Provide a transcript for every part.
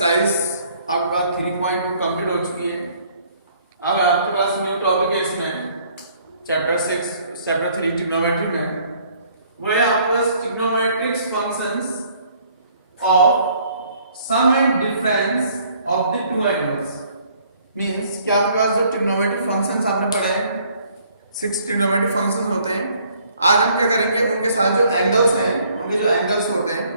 Exercise आपके पास 3.2 complete हो चुकी है। अब आपके पास न्यू टॉपिक है इसमें चैप्टर 3 ट्रिग्नोमेट्री में, वो है आपके पास trigonometric functions of sum and difference of the two angles. Means कि आपके पास जो ट्रिग्नोमेट्रिक फंक्शंस आपने पढ़े हैं 6 ट्रिग्नोमेट्रिक फंक्शंस होते हैं। आज हम क्या करेंगे, उनके साथ जो एंगल्स हैं, उनके जो एंगल्स होते हैं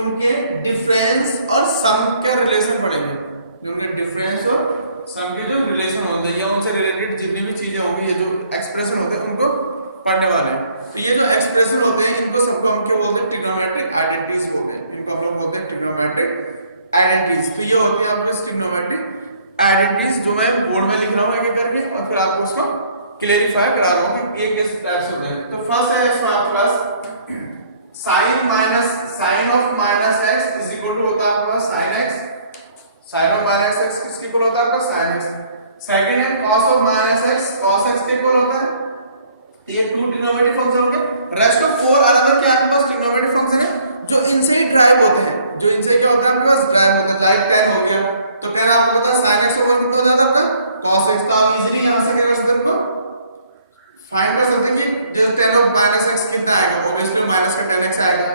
उनके डिफरेंस और सम के रिलेशन पढ़ेंगे। उनके डिफरेंस और सम के जो रिलेशन होते हैं या उनसे रिलेटेड जितनी भी चीजें होंगी, ये जो एक्सप्रेशन होते हैं उनको पढ़ने वाले हैं। तो ये जो एक्सप्रेशन होते हैं इनको सबको हम क्या बोलते हैं, ट्रिग्नोमेट्रिक आइडेंटिटीज बोलते हैं। इनको हम लोग बोलते हैं ट्रिग्नोमेट्रिक आइडेंटिटीज। तो ये होती है आपके ट्रिग्नोमेट्रिक आइडेंटिटीज जो मैं बोर्ड में लिख रहा हूँ एक एक करके, और फिर आपको उसको क्लेरिफाई करा रहा हूँ कि एक किस टाइप से होते हैं। तो फर्स्ट है इसमें आपके पास sine of minus X is equal to होता है आपका sine X. Sine of minus X किसके इक्वल होता है आपका साइन एक्स। सेकंड है cos of minus X, cos X के इक्वल होता है। तो ये टू ट्रिग्नोमेट्रिक फंक्शन हो गए। रेस्ट ऑफ फोर अनदर क्या आपके पास ट्रिग्नोमेट्रिक फंक्शन है जो इनसे ही ड्राइव होते हैं, जो इनसे क्या होता है आपके पास ड्राइव होता है। लाइक tan हो गया तो tan आपको पता है sin x को इक्वल हो जाता है cos x। तो आप इजीली यहां से क्या कर सकते हो, फाइंड कर सकते हैं कि जो tan ऑफ माइनस x कितना आएगा, ऑब्वियसली माइनस का tan x आएगा।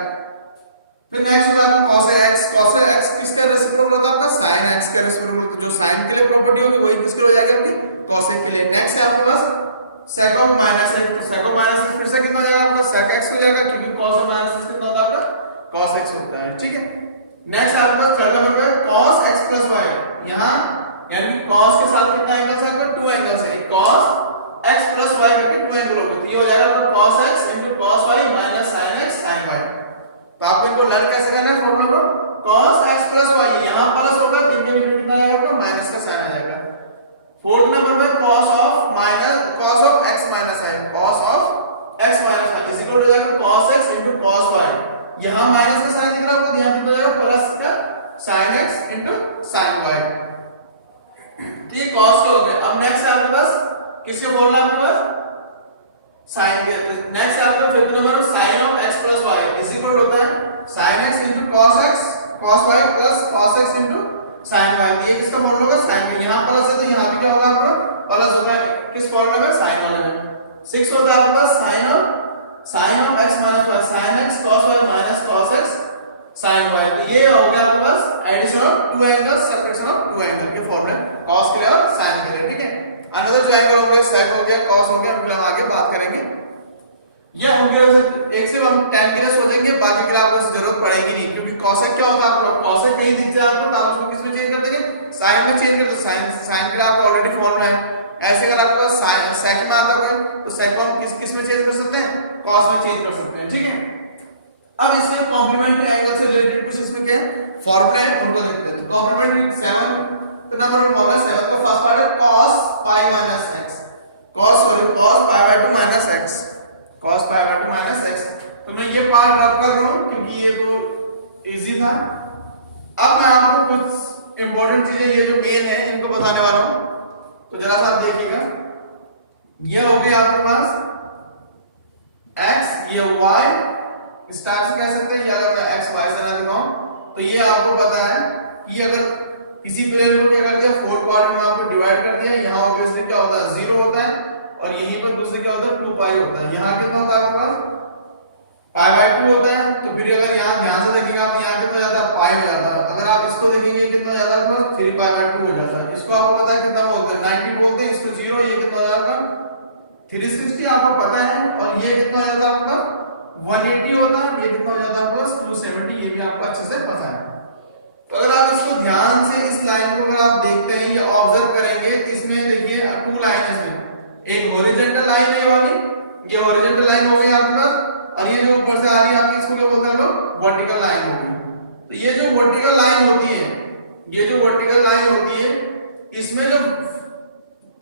फिर नेक्स्ट होता है आपका cos x किसका रेसिप्रोकल होता है आपका sin x का रेसिप्रोकल। जो sin के लिए प्रॉपर्टी होगी वही किसके हो जाएगा आपकी cos x के लिए। नेक्स्ट है आपके पास sec ऑफ माइनस x। तो sec ऑफ माइनस x फिर से कितना हो जाएगा आपका sec x हो जाएगा, क्योंकि cos ऑफ माइनस x कितना होता है आपका cos x होता है। ठीक है। नेक्स्ट आपके पास थर्ड नंबर पे cos x plus y। यहां यानी cos के साथ कितना एंगल्स है आपका, टू एंगल्स है। cos x plus y करके टू एंगल होगा। तो ये हो जाएगा आपका cos x into cos y minus sin x sin y। तो आपको इनको लर्न कैसे करना है फॉर्मूला को, cos x plus y यहां प्लस होगा तो इनके बीच में कितना जाएगा आपका माइनस का साइन आ जाएगा। फोर्थ नंबर पे cos of x minus y, cos of x minus y is equal to जाएगा cos x into cos y। यहां माइनस का साइन दिख रहा है आपको, यहां कितना जाएगा प्लस का sin x into sin y। तो ये cos का हो गया। अब नेक्स्ट है आपके पास किसके फॉर्मूला आपके पास sin के। तो नेक्स्ट आपका fifth number sin of x plus y is equal होता है sin x into cos x cos y plus cos x into sin y। ये किसका फॉर्मूला होगा sin का। यहां प्लस है तो यहां भी क्या होगा आपका प्लस होगा, किस फॉर्मूला में sin वाले में। सिक्स होता है आपके पास sin of x minus y sin x cos y minus cos x sin y। तो ये हो गया आपके पास addition of two angles, subtraction of two angle के फॉर्मूले cos के लिए और sin के लिए। ठीक है। अनदर जो एंगल होंगे sec हो गया, cos हो गया, उनके हम आगे बात करेंगे। ये होंगे एक से हम tan के लिए सोचेंगे, बाकी के लिए आपको जरूरत पड़ेगी नहीं, क्योंकि cosec क्या होता है आपको, cosec कहीं दिख जाए आपको तो आप उसको किस में चेंज कर देंगे, sin में चेंज कर दो। sin के लिए आपको ऑलरेडी फॉर्मूला है। ऐसे अगर आपके पास sec में आता है तो sec को हम किस में चेंज कर सकते हैं, cos में चेंज कर सकते हैं। ठीक है। अब इसमें कॉम्प्लीमेंट्री एंगल से रिलेटेड कुछ इसमें क्या है फॉर्मूला है, उनको देखते हैं। तो कॉम्प्लीमेंट्री 7 तो नंबर फॉर्मूला 7 का फर्स्ट पार्ट है cos pi minus x, cos pi by 2 minus x, cos pi by 2 minus x। तो मैं ये पार्ट रब कर रहा हूं क्योंकि ये तो इजी था। अब मैं आपको कुछ इंपॉर्टेंट चीजें ये जो मेन है इनको बताने वाला हूं, तो जरा सा आप देखिएगा। ये हो गया आपके पास x, ये y स्टार्ट से कह सकते हैं, या अगर मैं x y से ना दिखाऊं तो ये आपको पता है कि अगर किसी प्लेन को क्या कर दिया, फोर पार्ट में आपको डिवाइड कर दिया। यहाँ ऑब्वियसली क्या होता है 0 होता है, और यहीं पर दूसरे क्या होता है 2 पाई होता है। यहाँ कितना होता है आपके पास पाई बाय 2 होता है। तो फिर अगर यहाँ ध्यान से देखेंगे आप, यहाँ कितना जाता है पाई हो जाता है। अगर आप इसको देखेंगे कितना जाता है आपके पास 3 पाई बाय 2 हो जाता है। इसको आपको पता है कितना बोलते हैं 90 बोलते हैं, इसको 0, ये कितना हो जाता है 360 आपको पता है, और ये कितना हो जाता है आपका 180 होता है, ये कितना हो जाता है आपके पास 270, ये भी आपको अच्छे से पता है। तो अगर आप इसको ध्यान से इस लाइन को अगर आप देखते हैं या ऑब्जर्व करेंगे तो इसमें देखिए टू लाइन है, इसमें एक हॉरिजॉन्टल लाइन है वाली, ये हॉरिजॉन्टल लाइन हो गई आपके पास, और ये जो ऊपर से आ रही है आपकी इसको क्या बोलते हैं हम लोग वर्टिकल लाइन हो गई। तो ये जो वर्टिकल लाइन होती है, ये जो वर्टिकल लाइन होती है इसमें जो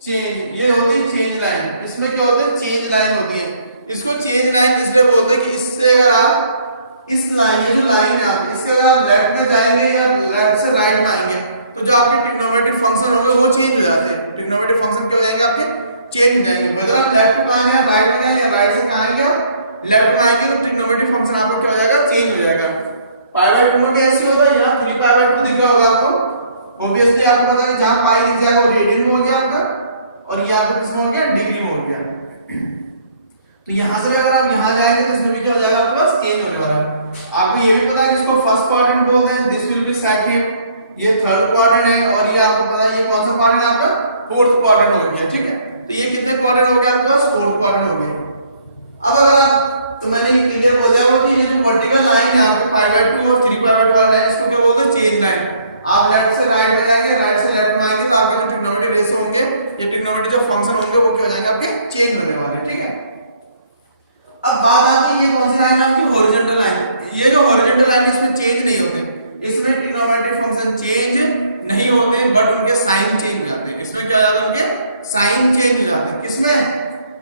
चेंज ये होती है चेंज लाइन, इसमें क्या होता है चेंज लाइन होती है। इसको चेंज लाइन इसलिए बोलते हैं कि इससे अगर आप इस लाइन, ये जो लाइन है आप इसके अगर आप लेफ्ट में जाएंगे या लेफ्ट से राइट में आएंगे तो जो आपके ट्रिग्नोमेट्रिक फंक्शन होंगे वो चेंज हो जाते हैं। ट्रिग्नोमेट्रिक फंक्शन क्या हो जाएंगे आपके चेंज हो जाएंगे। अगर आप लेफ्ट में आएंगे राइट में जाएंगे या राइट से आएंगे लेफ्ट में आएंगे तो ट्रिग्नोमेट्रिक फंक्शन आपका क्या हो जाएगा चेंज हो जाएगा। पाई बाय 2 में कैसे होता है, यहाँ 3 पाई बाय 2 दिख रहा होगा आपको। ऑब्वियसली आपको पता है कि जहां पाई दिख जाएगा वो रेडियन में हो गया आपका, और ये आपका किसमें हो गया, डिग्री में हो गया। तो यहां से अगर आप यहां जाएंगे तो इसमें भी क्या हो जाएगा आपके पास, चेंज होने वाला है। आपको ये भी पता है कि इसको फर्स्ट क्वाड्रेंट बोलते हैं, दिस विल बी सेकंड, ये थर्ड क्वाड्रेंट है, और ये आपको पता है ये कौन सा क्वाड्रेंट है आपका, फोर्थ क्वाड्रेंट हो गया, ठीक है। तो ये कितने क्वाड्रेंट हो गया आपके पास, फोर्थ क्वाड्रेंट हो गया। अब अगर आप, तो मैंने ये क्लियर बोल दिया कि ये जो वर्टिकल लाइन है आपके पाई बाय 2 और 3 पाई बाय 2 वाला लाइन, इसको क्या बोलते हैं, चेंज लाइन। आप लेफ्ट से राइट में जाएंगे, राइट से लेफ्ट में आएंगे, तो आपके जो ट्रिग्नोमेट्री रेशो होंगे, ये ट्रिग्नोमेट्री जो फंक्शन होंगे वो क्या हो जाएंगे आपके, चेंज होने वाले हैं, ठीक है। अब बात आती है ये कौन सी लाइन है आपकी, हॉरिजॉन्टल लाइन। ये जो हॉरिजॉन्टल लाइन है इसमें चेंज नहीं होते, इसमें ट्रिग्नोमेट्रिक फंक्शन चेंज नहीं होते, बट उनके साइन चेंज हो जाते हैं। इसमें क्या हो जाता है, उनके साइन चेंज हो जाते हैं। किसमें,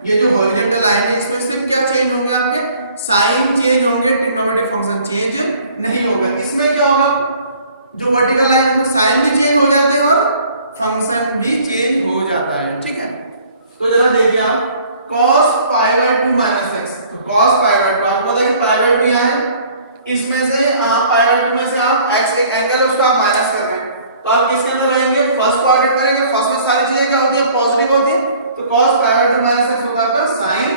ये जो हॉरिजॉन्टल लाइन है इसमें सिर्फ क्या चेंज होंगे आपके, साइन चेंज होंगे, ट्रिग्नोमेट्रिक फंक्शन चेंज नहीं होगा। इसमें क्या होगा, जो वर्टिकल लाइन है साइन भी चेंज हो जाते हैं और फंक्शन भी चेंज हो जाता है, ठीक है। तो जरा देखिए आप cos pi by 2 minus x, तो cos पाई बाय 2 आपको पता है कि पाई बाय 2 यहां है, इसमें से पाई बाय 2 में से आप x एक एंगल है उसको आप माइनस कर रहे हैं, तो आप किसके अंदर रहेंगे, फर्स्ट क्वाड्रेंट करेंगे। फर्स्ट में सारी चीजें क्या होती है, पॉजिटिव होती है, तो cos pi by 2 minus x होता है आपका sin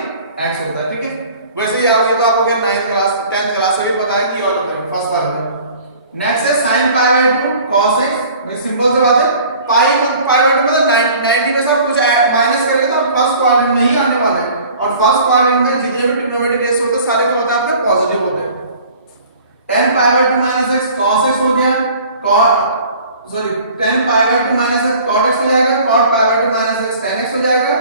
x होता है, ठीक है। वैसे ही आप, ये तो आपको 9th क्लास 10th क्लास से भी पता है कि और होता है फर्स्ट वाला में। नेक्स्ट है sin pi by 2 cos x, ये सिंपल सी बात है, पाई बाय 2 मतलब 90 में से आप कुछ माइनस करेंगे तो फर्स्ट क्वाड्रेंट में ही आने वाला है, और फर्स्ट क्वाड्रेंट में जितने भी ट्रिग्नोमेट्रिक रेशो होते हैं सारे क्या होता है आपके पॉजिटिव होते हैं। 10 पाई by 2 minus x cos x हो गया, sorry 10 pi by 2 minus x cot x हो जाएगा, cot pi by 2 minus x tan x हो जाएगा,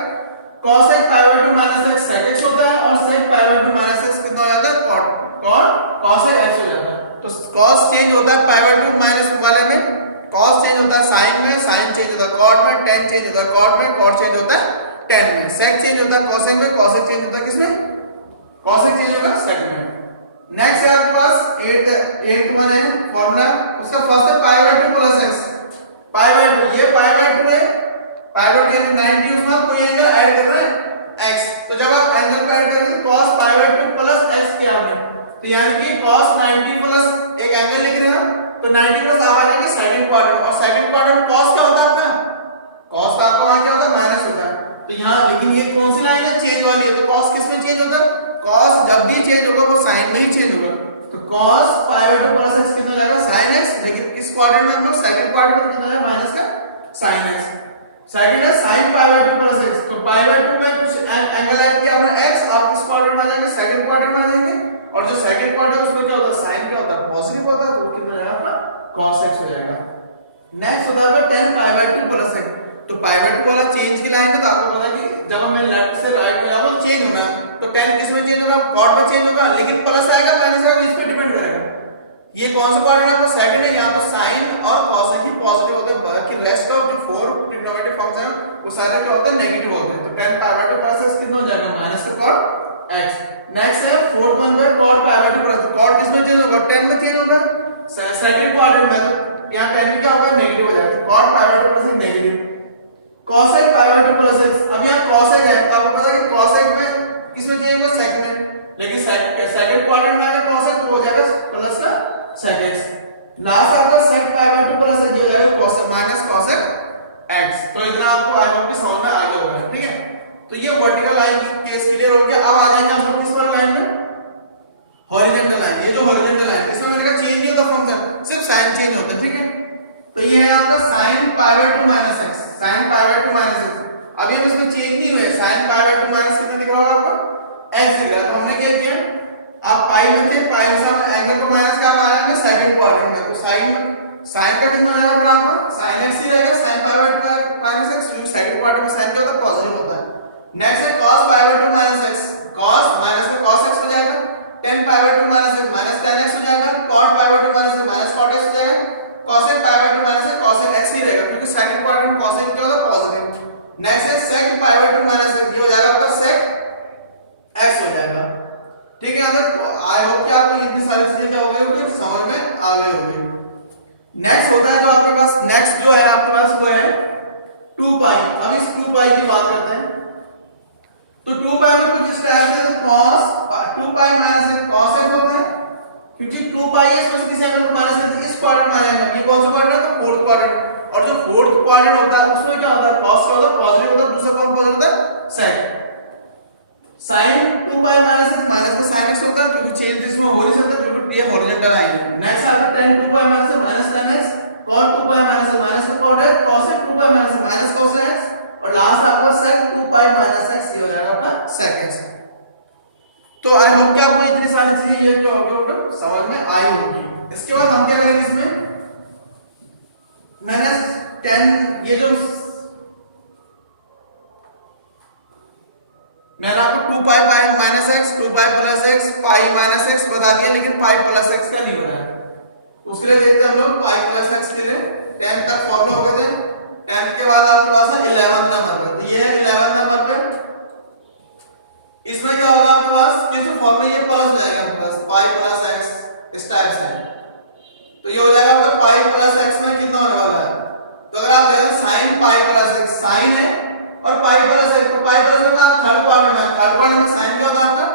cos x pi by 2 minus x sec x होता है, और sec pi by 2 minus x कितना हो जाता है, cot cos x हो जाता है। तो cos चेंज होता है पाई बाय 2 माइनस वाले में, cos चेंज होता है sin में, sin चेंज होता है cot में, tan चेंज होता है cot में, cot चेंज होता है tan में, sec चेंज होता है cosec में, cosec चेंज होता है किसमें, cosec चेंज होगा sec में। नेक्स्ट है आपके पास 8th वन है फॉर्मूला, उसका फर्स्ट है पाई by 2 plus x, pi by 2, ये पाई बाय 2 है, पाई बाय 2 यानी 90, उसमें कोई एंगल ऐड कर रहे हैं x, तो जब आप एंगल को ऐड करेंगे cos pi by 2 plus x किया आपने, तो यानी कि cos 90 प्लस एक एंगल लिख रहे हैं, तो 90 प्लस आप आ जाएंगे सेकंड क्वाड्रेंट, और सेकंड क्वाड्रेंट cos क्या होता है आपका, cos का आपका वहां क्या होता है, माइनस होता है। तो यहां लेकिन ये कौन सी लाइन है, चेंज वाली है, तो cos किस में चेंज होता है, cos जब भी चेंज होगा वो sin में ही चेंज होगा, तो cos pi by 2 plus x कितना हो जाएगा, sin x, लेकिन इस क्वाड्रेंट में हम लोग सेकंड क्वाड्रेंट में कितना है, माइनस का sin x, सेकंड है sin pi by 2 plus x, तो पाई बाय 2 में कुछ एंगल ऐड किया आपने x, आप इस क्वाड्रेंट में आ जाएंगे, सेकंड क्वाड्रेंट में आ जाएंगे, और जो सेकंड क्वाड्रेंट है उसमें क्या होता है, sin क्या होता है, पॉजिटिव होता है, तो वो कितना हो जाएगा आपका cos x हो जाएगा। नेक्स्ट होता है 10 पाई बाय 2 प्लस x, तो पाई बाय 2 वाला चेंज की लाइन है, तो आपको पता है कि जब हमें लेफ्ट से राइट में जाओ चेंज होना, तो 10 किस में चेंज होगा, cot में चेंज होगा, लेकिन प्लस आएगा माइनस आएगा, इस पे डिपेंड करेगा। ये कौन सा क्वाड्रेंट है, वो सेकंड है, यहां तो sin और cos ही पॉजिटिव होते हैं, बाकी रेस्ट ऑफ जो 4 ट्रिग्नोमेट्रिक फंक्शन है वो सारे क्या होते हैं, नेगेटिव होते हैं। तो 10 पाई बाय 2 प्लस x कितना हो जाएगा, माइनस का cot x। नेक्स्ट है 4th वन पे cot पाई बाय 2 प्लस, तो cot किस में चेंज होगा, 10 में चेंज होगा, सेकंड क्वाड्रेंट में, तो यहां 10 में क्या होगा, नेगेटिव हो जाएगा, cot pi by 2 plus negative, cosec pi by 2 plus x, अब यहां cosec है, तो आपको पता है कि cosec में किसमें चेंज होगा, sec में, लेकिन सेकंड क्वाड्रेंट में आएगा cosec तो हो जाएगा प्लस का sec x। लास्ट आपका sec pi by 2 plus x हो जाएगा cosec माइनस cosec x। तो इतना आपको आई होप कि समझ में आ गया होगा, ठीक है। तो ये वर्टिकल लाइन की केस क्लियर हो गया। अब आ जाएंगे हम लोग किस वाली लाइन में, हॉरिजॉन्टल लाइन। ये जो हॉरिजॉन्टल लाइन, इसमें मैंने कहा चेंज नहीं होता फंक्शन, सिर्फ साइन चेंज होता है, ठीक है। तो ये है आपका sin pi by 2 minus x, sin pi by 2 minus x, अभी हम इसमें चेंज नहीं हुए, sin पाई बाय 2 माइनस कितना दिख रहा होगा आपको, x दिख रहा है। तो हमने क्या किया, आप पाई में थे, पाई में से हमने एंगल को माइनस का आया है सेकंड क्वाड्रेंट में, तो sin का कितना हो जाएगा फिर आपका, sin x ही रहेगा, sin pi by 2 minus x, क्योंकि सेकंड क्वाड्रेंट में sin क्या होता है, पॉजिटिव होता है। नेक्स्ट है cos pi by 2 minus x, cos minus का cos x हो जाएगा, tan pi by 2 minus x minus tan x हो जाएगा, cot pi by 2 minus x minus cot x हो जाएगा, cosec pi by 2 minus cosec x ही रहेगा, क्योंकि second quadrant cosec क्या होता है, पॉजिटिव। नेक्स्ट है sec pi by 2 minus x, ये हो जाएगा आपका sec x हो जाएगा, ठीक है। अगर आई होप कि आपको इतनी सारी चीजें क्या हो गई होगी, समझ में आ गई होगी। नेक्स्ट होता है जो आपके पास, नेक्स्ट जो है आपके पास वो है 2 पाई। अब इस 2 पाई की बात करते हैं, तो 2 पाई में कुछ इस टाइप से cos 2 pi minus cos x होता है, क्योंकि 2 पाई है, इसमें किसी sin 2 पाई माइनस x माइनस का sin x होता है क्योंकि चेंज इसमें हॉरिजॉन्टल क्योंकि ये हॉरिजॉन्टल लाइन है। नेक्स्ट आता है tan 2 pi minus minus tan x cot 2 pi minus minus का cot x cos 2 pi minus minus cos x और लास्ट आपका sec 2 पाई माइनस x ये हो जाएगा आपका sec x। तो आई होप कि आपको इतनी सारी चीजें ये जो होगा समझ में आई होगी। इसके बाद हम क्या करेंगे इसमें मैंने 10 ये जो मैंने आपको 2 pi pi minus x 2 pi plus x pi minus x बता दिया लेकिन पाई प्लस x का नहीं बताया। उसके लिए देखते हैं हम लोग पाई प्लस x के लिए 10 तक फॉर्मूला हो गए थे। 10 के बाद आपके पास है 11 नंबर पे, तो ये है 11 नंबर पे। इसमें क्या होगा आपके पास कि जो फॉर्मूला ये प्लस जाएगा आपके पास पाई प्लस x इस टाइप से, तो ये हो जाएगा आपका पाई प्लस x में कितना होने वाला है। तो अगर आप देखें sin पाई प्लस x sin है और पाई प्लस x तो पाई प्लस में आप थर्ड क्वाड्रेंट में sin क्या होगा आपका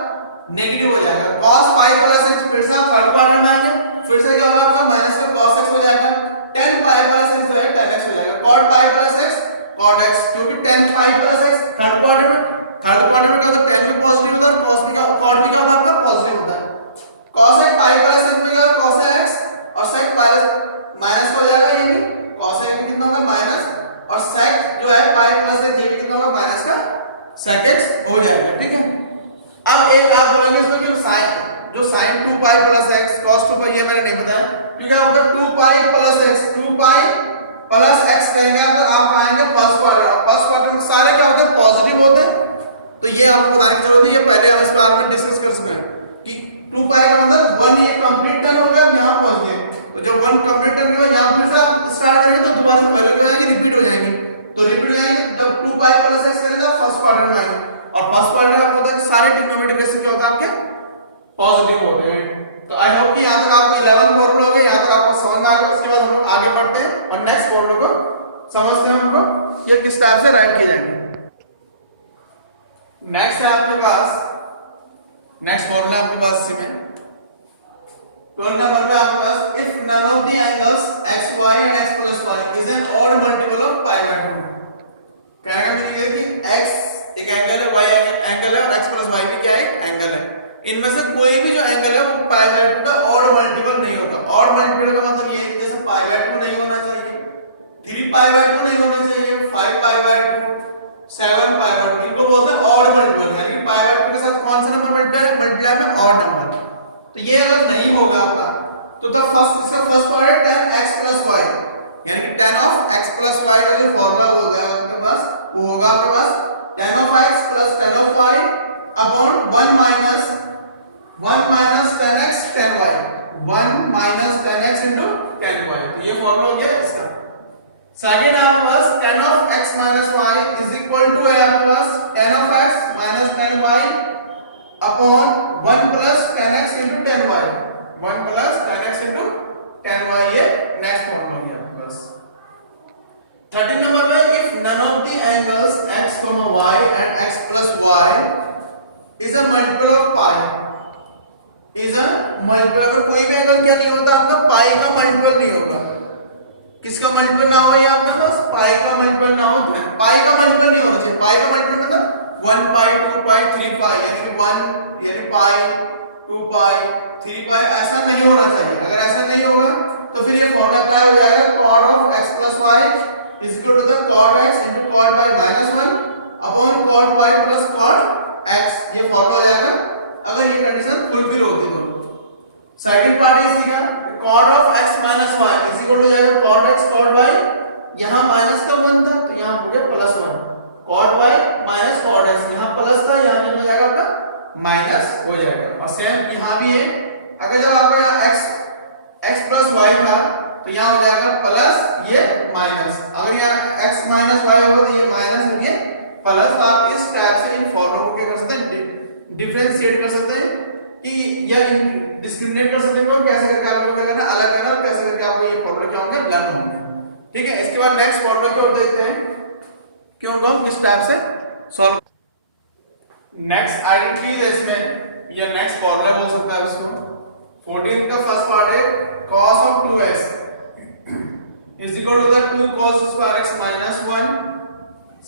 नेगेटिव हो जाएगा। cos पाई प्लस x फिर से आप थर्ड क्वाड्रेंट में आएंगे फिर से क्या होगा आपका माइनस का cos x हो जाएगा। tan पाई प्लस x जो है tan x हो जाएगा। cot पाई प्लस x cot x क्योंकि tan पाई प्लस x थर्ड क्वाड्रेंट में का तो tan भी पॉजिटिव होता है cos भी का cot भी का आपका पॉजिटिव होता है। cos x पाई प्लस x में क्या cos x और sec पाई माइनस हो जाएगा ये भी cos x कितना होगा माइनस और sec जो है पाई प्लस x ये भी कितना होगा माइनस का sec x हो जाएगा। ठीक है, अब एक आप बोलेंगे इसमें कि sin 2 pi plus x cos 2 पाई ये मैंने नहीं बताया क्योंकि आपका 2 pi plus x 2 pi plus x कहेंगे तो आप आएंगे फर्स्ट क्वाड्रेंट में सारे क्या होते हैं पॉजिटिव होते हैं। तो ये आपको बताने की जरूरत है, ये पहले हम इस बारे में डिस्कस कर चुके हैं कि 2 पाई का मतलब 1 ये कंप्लीट टर्म हो गया यहां पहुंच गए। तो जब 1 कंप्लीट टर्म के बाद यहां फिर से आप स्टार्ट करेंगे तो दोबारा से वैल्यू हो जाएगी रिपीट हो जाएगी। तो रिपीट हो जाएगी जब 2 पाई प्लस x करेंगे तो फर्स्ट क्वाड्रेंट में आएंगे और फर्स्ट क्वाड्रेंट आपको तक सारे ट्रिग्नोमेट्रिक रेशियो क्या होता है आपके पॉजिटिव होते हैं। तो आई होप कि यहां तक आपको 11 फॉर्मूला हो गए, यहां तक आपको समझ में आ गया। उसके बाद हम लोग आगे बढ़ते हैं और नेक्स्ट फॉर्मूला को समझते हैं हमको ये किस टाइप से राइट की जाएगी। नेक्स्ट है आपके पास नेक्स्ट फॉर्मूला आपके पास इसमें 12 नंबर पे आपके पास if none of the angles xy and x plus y is an odd multiple of pi by 2। कहने का मीनिंग है कि x एक एंगल है y एक एंगल है और x plus y भी क्या है एक एंगल है। इनमें से कोई भी जो एंगल है वो पाई बाय 2 का ऑड मल्टीपल नहीं होगा। ऑड मल्टीपल का मतलब ये जैसे पाई बाय 2 नहीं होना चाहिए, 3 पाई बाय 2 नहीं होना चाहिए, 5 पाई बाय 2, 7 पाई बाय 2, इनको बोलते हैं ऑड मल्टीपल। यानी पाई बाय 2 के साथ कौन सा नंबर मल्टीप्लाई में ऑड नंबर। तो ये अगर नहीं होगा आपका तो इसका फर्स्ट पार्ट है tan x plus y यानी कि tan of x plus y का जो फार्मूला होगा आपके पास वो होगा आपके पास tan of x plus tan of y upon 1 minus tan x tan y 1 minus tan x into tan y। तो ये फार्मूला हो गया इसका। सेकंड आपके पास tan of x minus y is equal to है आपके पास tan of x minus tan y upon 1 plus tan x into tan y 1 plus tan x into tan y ये next formula हो गया आपके पास। 13 नंबर पे if none of the angles x, y and x plus y is a multiple of pi is a multiple अगर कोई भी angle क्या नहीं होता आपका पाई का मल्टीपल नहीं होगा। किसका मल्टीपल ना हो ये आपके पास पाई का मल्टीपल ना हो, पाई का मल्टीपल नहीं होना चाहिए। पाई का मल्टीपल मतलब 1 पाई 2 पाई 3 पाई यानी 1 यानी पाई 2 पाई 3 पाई ऐसा नहीं होना चाहिए। अगर ऐसा नहीं होगा तो फिर ये फॉर्मूला अप्लाई हो जाएगा cot of x plus y is equal to the cot x into cot y minus 1 upon cot y plus cot x ये फॉर्मूला हो जाएगा अगर ये कंडीशन फुलफिल होती है। सेकंड पार्ट इसी का cot of x minus y is equal to जाएगा cot x cot y यहां माइनस का 1 था तो यहां हो गया plus 1 cot y minus cot x यहां प्लस था यहां कितना हो जाएगा आपका माइनस हो जाएगा। और सेम यहां भी है अगर जब आपका यहां x plus y था तो यहां हो जाएगा प्लस ये माइनस। अगर यहां x minus y होगा तो ये माइनस और ये प्लस। आप इस टाइप से इन फॉर्मूला को क्या कर सकते हैं डिफरेंशिएट कर सकते हैं कि या डिस्क्रिमिनेट कर सकते हैं कैसे करके आप लोगों को करना अलग करना और कैसे करके आपको ये फॉर्मूला क्या होंगे लर्न होंगे। ठीक है, इसके बाद नेक्स्ट फॉर्मूला की ओर देखते हैं क्यों हम किस टाइप से सॉल्व। नेक्स्ट आइडेंटिटी है इसमें या नेक्स्ट फॉर्मूला बोल सकता है इसको। 14 का फर्स्ट पार्ट है cos of 2x is equal to the 2 cos square x minus 1।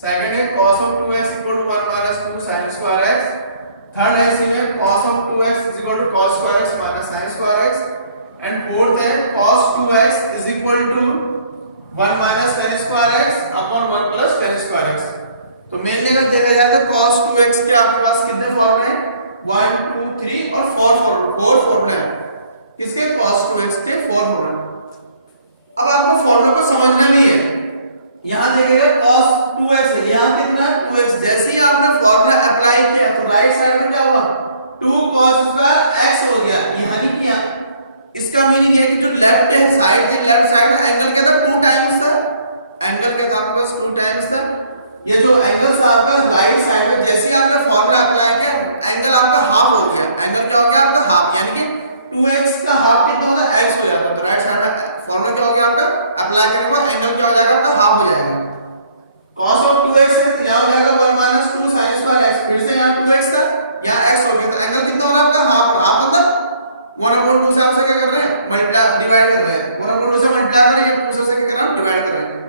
Second है cos of 2x equal to 1 minus 2 sin square x third है इसी में cos of 2x is equal to cos square x minus sin square x, and fourth है cos 2x is equal to 1 minus tan square x upon 1 plus tan square x। तो mainly अगर देखा जाए तो cos 2x के आपके पास कितने फॉर्मूले हैं, 1 2 3 और 4 फॉर्मूले हैं किसके, cos 2x के 4 फॉर्मूले। अब आपको फॉर्मूला को समझना भी है, यहां देखिएगा cos 2x है, यहां कितना 2x, जैसे ही आपने फॉर्मूला अप्लाई किया तो राइट साइड में क्या हुआ 2 cos स्क्वायर x हो गया, यहां नहीं किया। इसका मीनिंग है कि जो लेफ्ट है साइड है, लेफ्ट साइड का एंगल क्या था 2 टाइम्स था, एंगल का आपके पास 2 टाइम्स था। ये जो एंगल था आपका राइट साइड में, जैसे ही आपने फॉर्मूला अप्लाई किया एंगल आपका हाफ हो गया, एंगल क्या हो गया आपका हाफ, यानी कि 2x का हाफ कितना होता है x हो जाता है। तो राइट साइड में फॉर्मूला क्या हो गया आपका अप्लाई करने के बाद एंगल क्या हो जाएगा आपका हाफ हो जाएगा। cos of 2x है यहां हो जाएगा 1 minus 2 sin square x, फिर से यहां 2x था यहां x हो गया, तो एंगल कितना हो रहा है आपका हाफ, हाफ मतलब 1/2 से आप क्या कर रहे हैं मल्टीप्लाई डिवाइड कर रहे हैं, 1/2 से मल्टीप्लाई कर रहे हैं, 2 से क्या कर रहे हैं डिवाइड कर रहे हैं।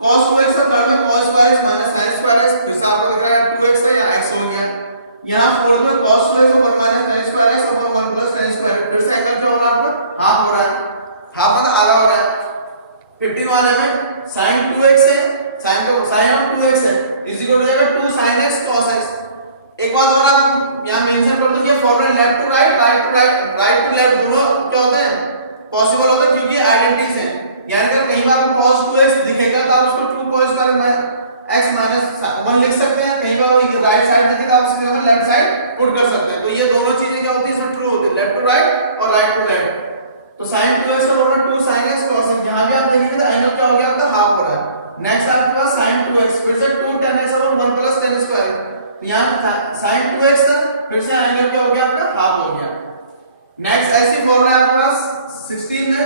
cos 2x का थर्ड में cos square x minus sin square x, फिर से आपको दिख रहा है 2x है या x हो गया, यहां फोर्थ में cos 2x 1 minus tan square x upon 1 plus tan square x, फिर से एंगल क्या हो रहा है आपका हाफ हो रहा है, हाफ मतलब आधा हो रहा है। 15 वाले में sin 2x है, sin of 2x है इज इक्वल टू जाएगा 2 sin x cos x। एक बात और आप यहां मेंशन कर दीजिए, formula left to right, right to right, right to left दोनों क्या होते हैं पॉसिबल होते हैं क्योंकि आइडेंटिटीज हैं, यानी अगर कहीं बार आपको cos 2x दिखेगा तो आप उसको 2 cos स्क्वायर में x minus 1 लिख सकते हैं, कहीं बार राइट साइड में दिखा आप इसकी जगह लेफ्ट साइड पुट कर सकते हैं। तो ये दोनों चीजें क्या होती है इसमें ट्रू होती है, लेफ्ट टू राइट और राइट टू लेफ्ट। तो sin 2x का formula 2 sin x cos x, यहां भी आप देखेंगे तो एंगल क्या हो गया आपका हाफ हो रहा है। नेक्स्ट आपके पास sin 2x, फिर से 2 tan x upon 1 plus tan square, तो यहां sin 2x था, फिर से एंगल क्या हो गया आपका हाफ हो गया। नेक्स्ट ऐसी फॉर्मूला आपके पास 16 में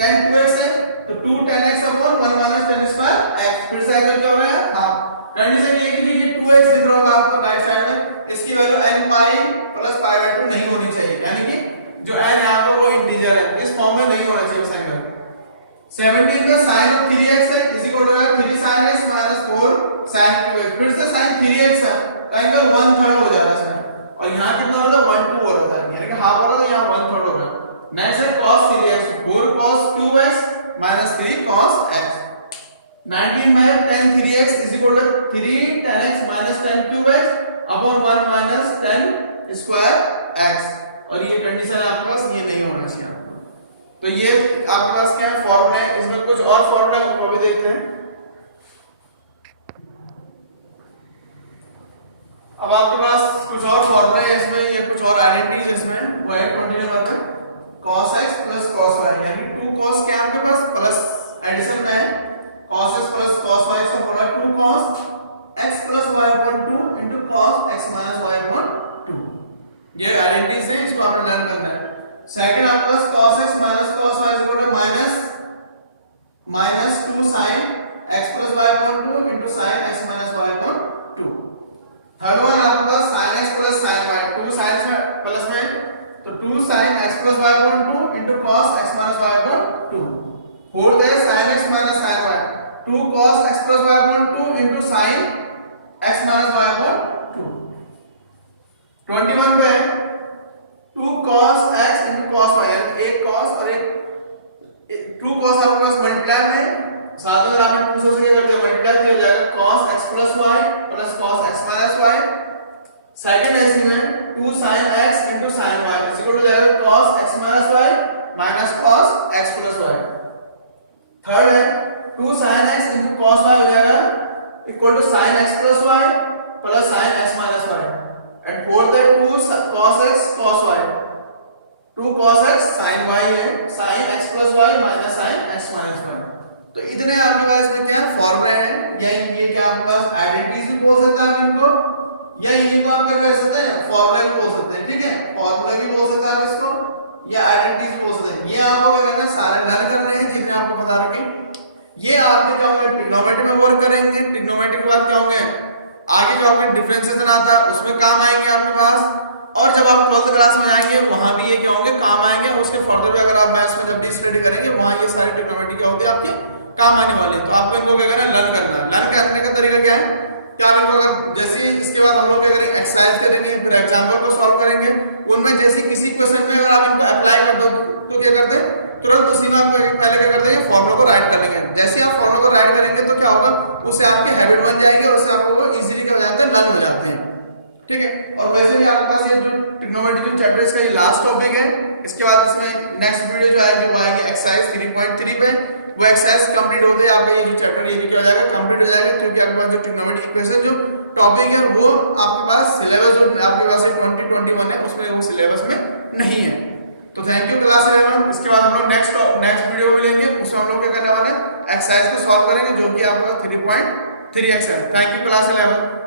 tan 2x है तो 2 tan x upon 1 minus tan square x, फिर से एंगल क्या हो रहा है हाफ। कंडीशन ये कि ये 2x दिख रहा होगा आपको राइट साइड में, इसकी value n pi plus pi by 2 नहीं होनी चाहिए, यानी कि जो n यहां पर वो इंटीजर है, इस फॉर्म में नहीं होना चाहिए उस एंगल। 17 में sin of 3x है is equal to 3 sin x minus 4 sin 2x, फिर से sin 3x है तो एंगल 1/3 हो जाता है इसमें, और यहां कितना होता है 1/2 हो रहा है, यानी कि हाफ हो रहा था यहां 1/3 हो गया। नेक्स्ट है cos 3x, 4 cos 2x minus 3 cos x। 19 में tan 3x is equal to 3 tan x minus tan cube x upon 1 minus tan square x, और ये कंडीशन आपके पास ये नहीं होना चाहिए। तो ये आपके पास क्या है फॉर्मूला है, इसमें कुछ और फॉर्मूला उनको भी देखते हैं। अब आपके पास कुछ और फॉर्मूला है इसमें, ये कुछ और आइडेंटिटीज इसमें वो है 20 नंबर पे cos x plus cos y, यानी 2 cos क्या आपके पास प्लस एडिशन में है cos x plus cos y, इसका formula 2 cos x plus y upon 2 into cos x minus y upon 2। ये आइडेंटिटीज है, इसको आपने लर्न करना है। सेकंड आपके पास cos x minus cos y is equal to minus 2 sin x plus y upon 2 into sin x minus y upon 2। Third one आपके पास sin x plus sin y, 2 sin plus में तो 2 sin x plus y upon 2 into cos x minus y upon 2। Fourth है sin x minus sin y, 2 cos x plus y upon 2 into sin x minus y upon 2। 21 पे 2 cos x into cos y, यानी एक cos और एक 2 cos आपके पास multiply में साथ में आपने 2 से क्या करते हैं मल्टीप्लाई किया जाएगा cos x plus y plus cos x minus y। Second है इसमें 2 sin x into sin y is equal to जाएगा cos x minus y minus cos x plus y। Third है 2 sin x into cos y हो जाएगा equal to sin x plus y plus sin x minus y। And fourth है 2 cos x cos y, 2 cos x sin y है sin x plus y minus sin x minus y। तो इतने आपके पास कितने हैं formula है, या ये क्या आपके पास आइडेंटिटीज भी बोल सकते हैं इनको, या इनको आप क्या कह सकते हैं फॉर्मूला भी बोल सकते हैं, ठीक है फॉर्मूला भी बोल सकते हैं आप इसको, या आइडेंटिटीज भी बोल सकते हैं। ये आपको क्या करना है सारे लर्न कर रहे हैं जितने आपको बता रहा हूं। ये आपके क्या होंगे ट्रिग्नोमेट्री में वर्क करेंगे, ट्रिग्नोमेट्री के बाद क्या होंगे आगे जो आपके डिफरेंशिएशन आता है उसमें काम आएंगे आपके पास, और जब आप 12th क्लास में जाएंगे वहां भी ये क्या होंगे काम आएंगे, उसके फर्दर भी अगर आप मैथ्स में जब स्टडी करेंगे वहां ये सारे ट्रिग्नोमेट्री क्या होते हैं आपके काम आने वाले हैं। तो आपको इनको क्या करना है लर्न करना है। लर्न करने का तरीका क्या है, क्या हम लोग अगर जैसे इसके बाद हम लोग क्या करेंगे, एक्सरसाइज करेंगे, फिर एग्जांपल को सॉल्व करेंगे। उनमें जैसे किसी क्वेश्चन में अगर आप इनको अप्लाई कर दो तो क्या करते हैं, तुरंत उसी में आप पहले क्या करते हैं, फॉर्मूला को राइट कर लेंगे। जैसे आप फॉर्मूला को राइट करेंगे तो क्या होगा, उससे आपकी हैबिट बन जाएगी और उससे आपको वो इजीली क्या हो जाते हैं, लर्न हो जाते हैं। ठीक है, और वैसे भी आपके पास ये जो ट्रिग्नोमेट्री चैप्टर इसका ये लास्ट टॉपिक है। इसके बाद इसमें नेक्स्ट वीडियो जो आएगी वो आएगी एक्सरसाइज 3.3 पे। वो एक्सरसाइज कंप्लीट होते ही आपका ये जो चैप्टर ये भी हो जाएगा, कंप्लीट हो जाएगा, क्योंकि आपके पास जो ट्रिग्नोमेट्री इक्वेशन जो टॉपिक है वो आपके पास सिलेबस जो आपके पास 2021 है उसमें वो सिलेबस में नहीं है। तो थैंक यू क्लास 11। इसके बाद हम लोग नेक्स्ट वीडियो में मिलेंगे, उसमें हम लोग क्या करने वाले हैं, एक्सरसाइज को सॉल्व करेंगे जो कि आपका 3.3 एक्सरसाइज। Thank you class 11।